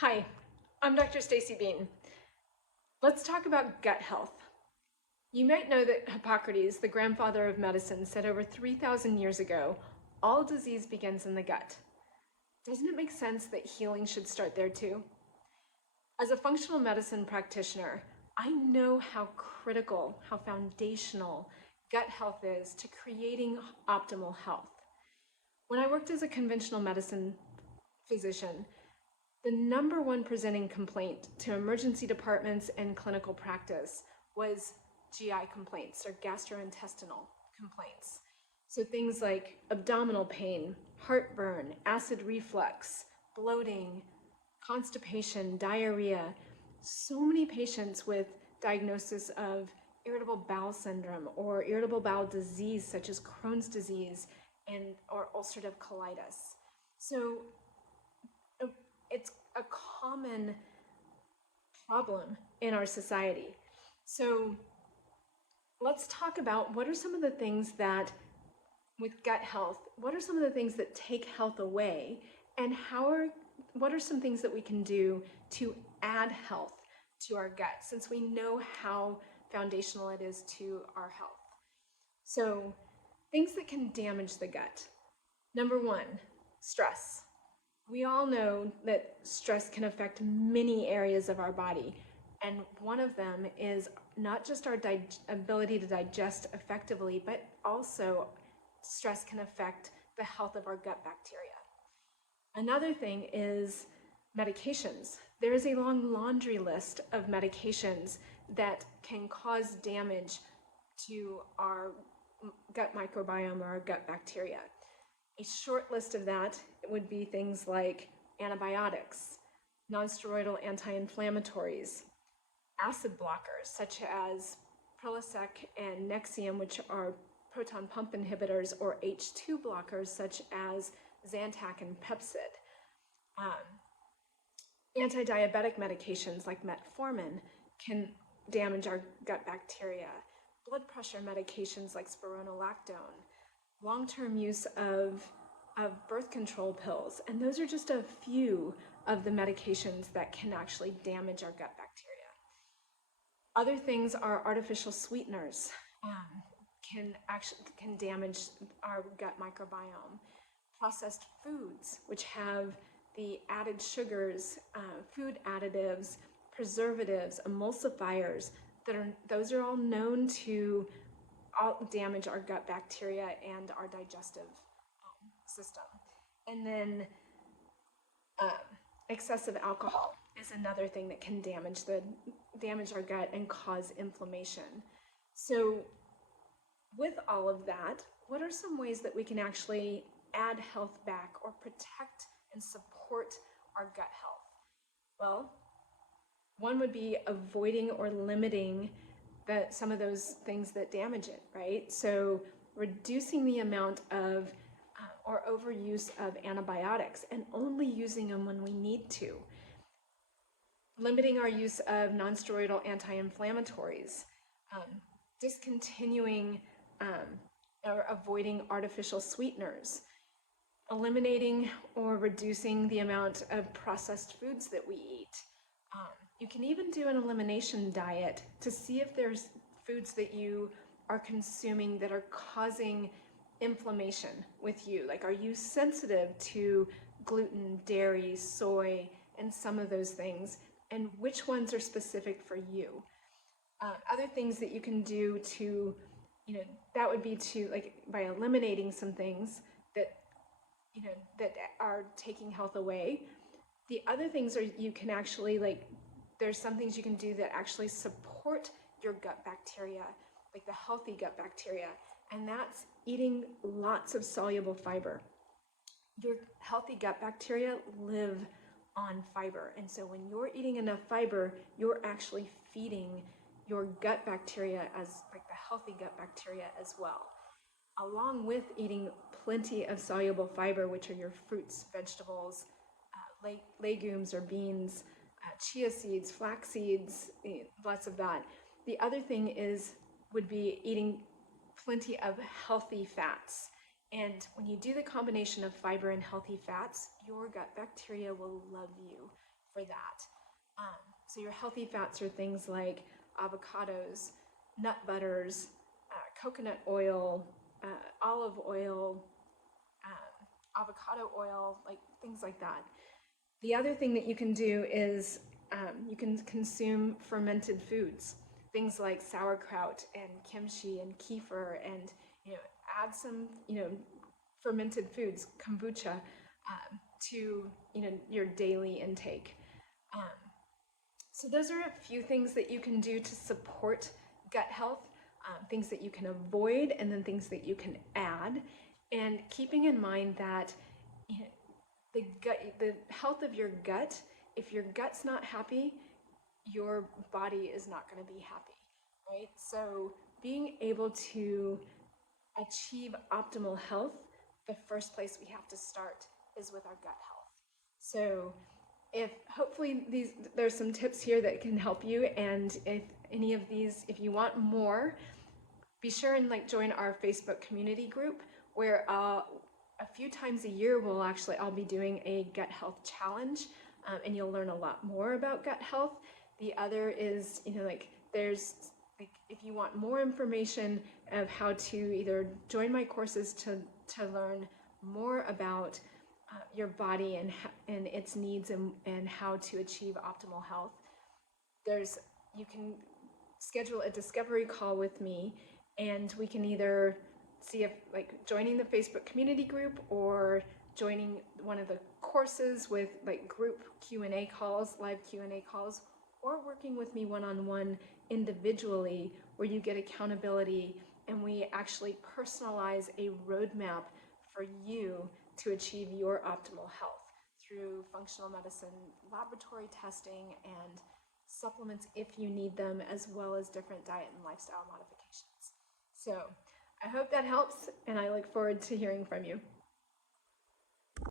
Hi, I'm Dr. Stacey Bean. Let's talk about gut health. You might know that Hippocrates, the grandfather of medicine, said over 3,000 years ago, all disease begins in the gut. Doesn't it make sense that healing should start there too? As a functional medicine practitioner, I know how critical, how foundational gut health is to creating optimal health. When I worked as a conventional medicine physician, the number one presenting complaint to emergency departments and clinical practice was GI complaints or gastrointestinal complaints. So things like abdominal pain, heartburn, acid reflux, bloating, constipation, diarrhea. So many patients with diagnosis of irritable bowel syndrome or irritable bowel disease such as Crohn's disease or ulcerative colitis. So it's a common problem in our society. So let's talk about what are some of the things that, with gut health, what are some of the things that take health away, and what are some things that we can do to add health to our gut, since we know how foundational it is to our health. So things that can damage the gut. Number one, stress. We all know that stress can affect many areas of our body, and one of them is not just our ability to digest effectively, but also stress can affect the health of our gut bacteria. Another thing is medications. There is a long laundry list of medications that can cause damage to our gut microbiome or our gut bacteria. A short list of that would be things like antibiotics, nonsteroidal anti-inflammatories, acid blockers such as Prilosec and Nexium, which are proton pump inhibitors, or H2 blockers such as Zantac and Pepcid. Antidiabetic medications like metformin can damage our gut bacteria. Blood pressure medications like spironolactone. Long-term use of birth control pills, and those are just a few of the medications that can actually damage our gut bacteria. Other things are artificial sweeteners, can damage our gut microbiome. Processed foods, which have the added sugars, food additives, preservatives, emulsifiers, those are all known to damage our gut bacteria and our digestive system. And then excessive alcohol is another thing that can damage our gut and cause inflammation. So with all of that, what are some ways that we can actually add health back or protect and support our gut health? Well, one would be avoiding or limiting some of those things that damage it, right? So reducing the amount of or overuse of antibiotics and only using them when we need to. Limiting our use of nonsteroidal anti-inflammatories. Discontinuing or avoiding artificial sweeteners. Eliminating or reducing the amount of processed foods that we eat. You can even do an elimination diet to see if there's foods that you are consuming that are causing inflammation with you. Like, are you sensitive to gluten, dairy, soy, and some of those things? And which ones are specific for you? Other things that you can do to, that would be to, like, by eliminating some things that, that are taking health away. The other things are you can actually, there's some things you can do that actually support your gut bacteria, like the healthy gut bacteria, and that's eating lots of soluble fiber. Your healthy gut bacteria live on fiber, and so when you're eating enough fiber, you're actually feeding your gut bacteria as the healthy gut bacteria as well, along with eating plenty of soluble fiber, which are your fruits, vegetables, legumes or beans, chia seeds, flax seeds, lots of that. The other thing would be eating plenty of healthy fats. And when you do the combination of fiber and healthy fats, your gut bacteria will love you. for that. So your healthy fats are things like avocados, nut butters, coconut oil, olive oil, avocado oil, like things like that. The other thing that you can do is you can consume fermented foods, things like sauerkraut and kimchi and kefir, and add some fermented foods, kombucha, to your daily intake. So those are a few things that you can do to support gut health, things that you can avoid, and then things that you can add. And keeping in mind that the health of your gut, if your gut's not happy, your body is not going to be happy, right? So being able to achieve optimal health, the first place we have to start is with our gut health. So if hopefully there's some tips here that can help you, and if any of these, if you want more, be sure and join our Facebook community group, where a few times a year I'll be doing a gut health challenge, and you'll learn a lot more about gut health. The other is there's if you want more information of how to either join my courses to learn more about your body and its needs and how to achieve optimal health, you can schedule a discovery call with me, and we can either see if joining the Facebook community group or joining one of the courses with group Q&A calls, live Q&A calls, or working with me one-on-one individually, where you get accountability and we actually personalize a roadmap for you to achieve your optimal health through functional medicine, laboratory testing, and supplements if you need them, as well as different diet and lifestyle modifications. So I hope that helps, and I look forward to hearing from you.